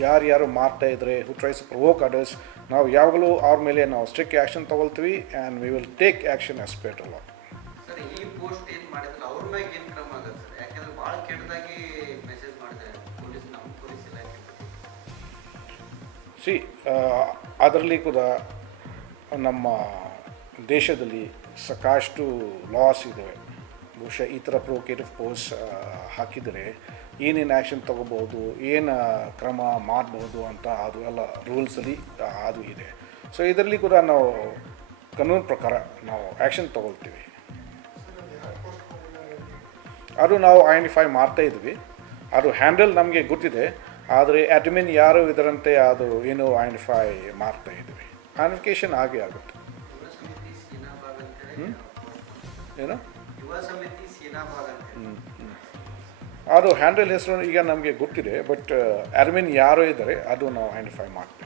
ಯಾರ್ಯಾರು ಮಾಡ್ತಾ ಇದ್ದರೆ ಹು ಟ್ರೈಸ್ ಪ್ರವೋಕ್ ಅದರ್ಸ್ ನಾವು ಯಾವಾಗಲೂ ಅವ್ರ ಮೇಲೆ ನಾವು ಸ್ಟ್ರಿಕ್ ಆ್ಯಕ್ಷನ್ ತೊಗೊಳ್ತೀವಿ and we will take action as per law sir ಈ ಪೋಸ್ಟ್ ಏನು ಮಾಡಿದ್ರಲ್ಲ ಅವ್ರ ಮ್ಯಾಗ ಏನು ಕ್ರಮ ಆಗತ್ತೆ ಸರ್? ಯಾಕಂದ್ರೆ ಕೆಟ್ಟದಾಗಿ ಮೆಸೇಜ್ ಮಾಡಿದ್ದಾರೆ ಪೊಲೀಸ್ ನಮ್ಮ ಪೊಲೀಸ್ ಇಲಾಖೆ ಸಿ ಅದರಲ್ಲಿ ಕೂಡ ನಮ್ಮ ದೇಶದಲ್ಲಿ ಸಾಕಷ್ಟು ಲಾಸ್ ಇದ್ದಾವೆ ಬಹುಶಃ ಈ ಥರ ಪ್ರೊವೊಕೇಟಿವ್ ಪೋಸ್ ಹಾಕಿದರೆ ಏನೇನು ಆ್ಯಕ್ಷನ್ ತೊಗೋಬೋದು ಏನು ಕ್ರಮ ಮಾಡ್ಬೋದು ಅಂತ ಅದು ಎಲ್ಲ ರೂಲ್ಸಲ್ಲಿ ಅದು ಇದೆ. ಸೊ ಇದರಲ್ಲಿ ಕೂಡ ನಾವು ಕಾನೂನು ಪ್ರಕಾರ ನಾವು ಆ್ಯಕ್ಷನ್ ತೊಗೊಳ್ತೀವಿ. ಅದು ನಾವು ಐಡೆಂಟಿಫೈ ಮಾಡ್ತಾ ಇದ್ವಿ. ಅದು ಹ್ಯಾಂಡಲ್ ನಮಗೆ ಗೊತ್ತಿದೆ. ಆದರೆ ಅಡ್ಮಿನ್ ಯಾರು ಇದರಂತೆ ಅದು ಏನು ಐಡೆಂಟಿಫೈ ಮಾಡ್ತಾ ಇದ್ವಿ. ಐಡೆಂಟಿಫಿಕೇಶನ್ ಆಗೇ ಆಗುತ್ತೆ. ಹ್ಞೂ ಏನು? ಹ್ಞೂ ಅಂತೇಳಿ ಅದು ಹ್ಯಾಂಡಲ್ ಹೆಸರು ಈಗ ನಮಗೆ ಗೊತ್ತಿದೆ ಬಟ್ ಅರ್ಮಿನ್ ಯಾರೋ ಇದ್ದಾರೆ ಅದು ನಾವು ಐಡೆಂಟಿಫೈ ಮಾಡ್ತೀವಿ.